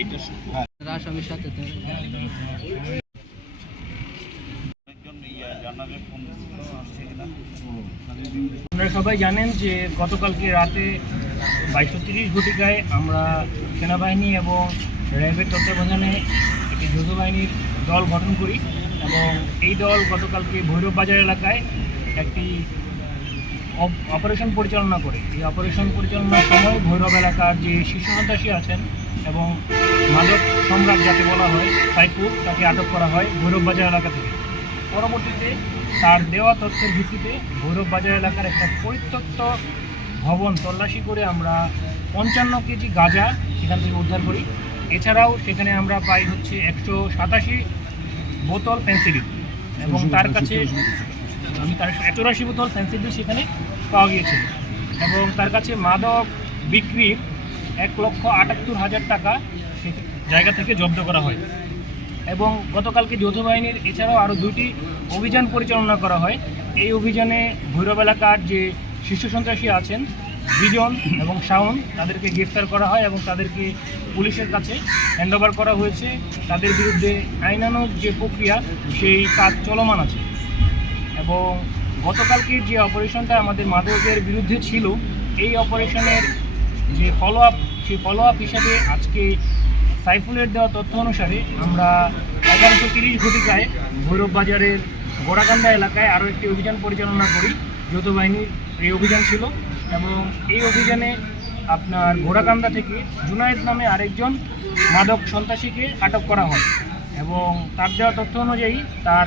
এটা আসামির সাথে তো আপনারা সবাই জানেন যে গতকালকে রাতে 22:30 ঘটিকায় আমরা সেনাবাহিনী এবং র্যাবের তত্ত্বাবধানে একটি যৌথ বাহিনীর দল গঠন করি এবং এই দল গতকালকে ভৈরব বাজার এলাকায় একটি অপারেশন পরিচালনা করে। এই অপারেশন পরিচালনার সময় ভৈরব এলাকার যে শীর্ষ সন্ত্রাসী আছেন এবং মাদক সম্রাট যাকে বলা হয় সাইফুল, তাকে আটক করা হয় ভৈরব বাজার এলাকা থেকে। পরবর্তীতে তার দেওয়া তথ্যের ভিত্তিতে ভৈরব বাজার এলাকার একটা পরিত্যক্ত ভবন তল্লাশি করে আমরা 55 কেজি গাঁজা সেখান থেকে উদ্ধার করি। এছাড়াও সেখানে আমরা পাই হচ্ছে 187 বোতল ফেন্সিডিল এবং তার কাছে 184 বোতল ফেন্সিডিল সেখানে পাওয়া গিয়েছিল এবং তার কাছে মাদক বিক্রির 1,78,000 টাকা সে জায়গা থেকে জব্দ করা হয়। এবং গতকালকে যৌথ বাহিনীর এছাড়াও আরও 2টি অভিযান পরিচালনা করা হয়। এই অভিযানে ভৈরব এলাকার যে শীর্ষ সন্ত্রাসী আছেন বিজন এবং শাওন, তাদেরকে গ্রেফতার করা হয় এবং তাদেরকে পুলিশের কাছে হ্যান্ডওভার করা হয়েছে। তাদের বিরুদ্ধে আইনানুগ যে প্রক্রিয়া সেই কাজ চলমান আছে। এবং গতকালকের যে অপারেশনটা আমাদের মাদকের বিরুদ্ধে ছিল, এই অপারেশনের যে সেই ফলো আপ হিসাবে আজকে সাইফুলের দেওয়া তথ্য অনুসারে আমরা 11:30 ঘটিকায় ভৈরব বাজারের গোড়াকান্দা এলাকায় আরও একটি অভিযান পরিচালনা করি। যৌথ বাহিনীর এই অভিযান ছিল এবং এই অভিযানে আপনার গোড়াকান্দা থেকে জুনায়েদ নামে আরেকজন মাদক সন্ত্রাসীকে আটক করা হয় এবং তার দেওয়া তথ্য অনুযায়ী তার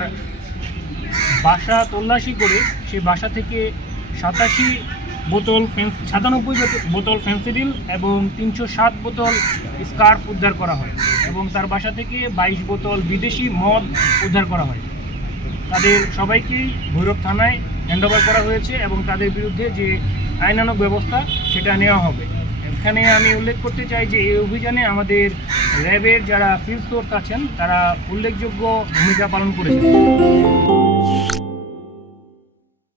বাসা তল্লাশি করে সেই বাসা থেকে 97 বোতল ফেন্সিডিল এবং 307 বোতল স্কার্ফ উদ্ধার করা হয় এবং তার বাসা থেকে 22 বোতল বিদেশি মদ উদ্ধার করা হয়। তাদের সবাইকেই ভৈরব থানায় হ্যান্ডওভার করা হয়েছে এবং তাদের বিরুদ্ধে যে আইনানুগ ব্যবস্থা সেটা নেওয়া হবে। এখানে আমি উল্লেখ করতে চাই যে এই অভিযানে আমাদের র্যাবের যারা ফিল্ড সোর্স আছেন তারা উল্লেখযোগ্য ভূমিকা পালন করেছেন।